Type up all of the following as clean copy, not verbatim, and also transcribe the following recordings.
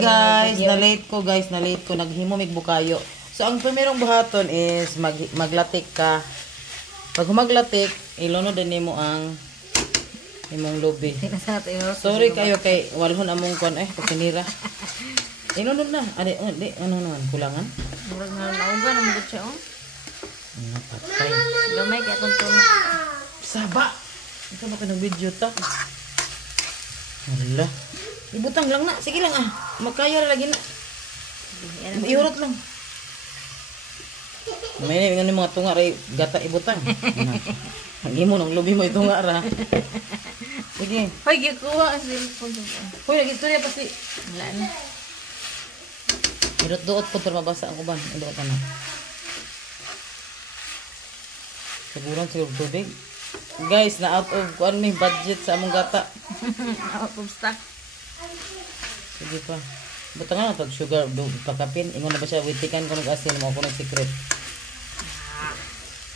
guys, na-late ko, naghimumig bukayo. So, ang primerong buhaton is maglatik ka. Pag humaglatik, ilunod din mo ang imong lubi. Sorry kayo kay walhon among kon pasinira. Ilunod na. Ano naman, kulangan? Murag na naugan ang mga siya, oh. Napatay. Gamay kaya itong tuno. Saba! Ito ba ka ng video ta? Hala. Ibutang lang na. Sige lang Magkaya lagi na. Iurot lang. May nga mga tunga ray gata ibutang. Ang imo ng lubi mo itunga ra. Sige. Hoy, gikuha ang cellphone. Hoy, nag-istorya pa si... Wala na. Irot-duot ko pero mabasa ang uban. Iduot na. Siguro tubig. Guys, na out of kuan may budget sa among gata. Out of stock. Sige pa. Butang na tag sugar do pakapin. Ingon na ba siya witikan ko nag-asin mo ako ng secret.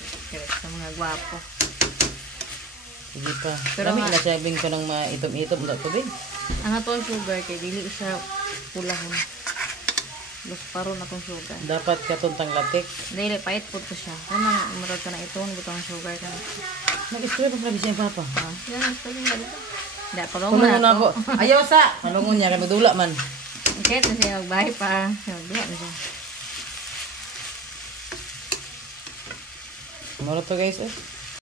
Secret sa mga gwapo. Sige pa. Pero Dami na siya bing ko ng maitom-itom na tubig. Ang atong sugar kay dili siya kulahon. Los paron atong sugar. Dapat katuntang latik. Dili pait pud ko siya. Kana murag ka na itong butang sugar kana. Nag-istorya pa lagi siya papa. Yan sa yung dito. Da Palungon na ako. Ayaw sa. Palungon niya kay magdula man. Okay, na siya magbahay pa. Magdula na siya. Maro to guys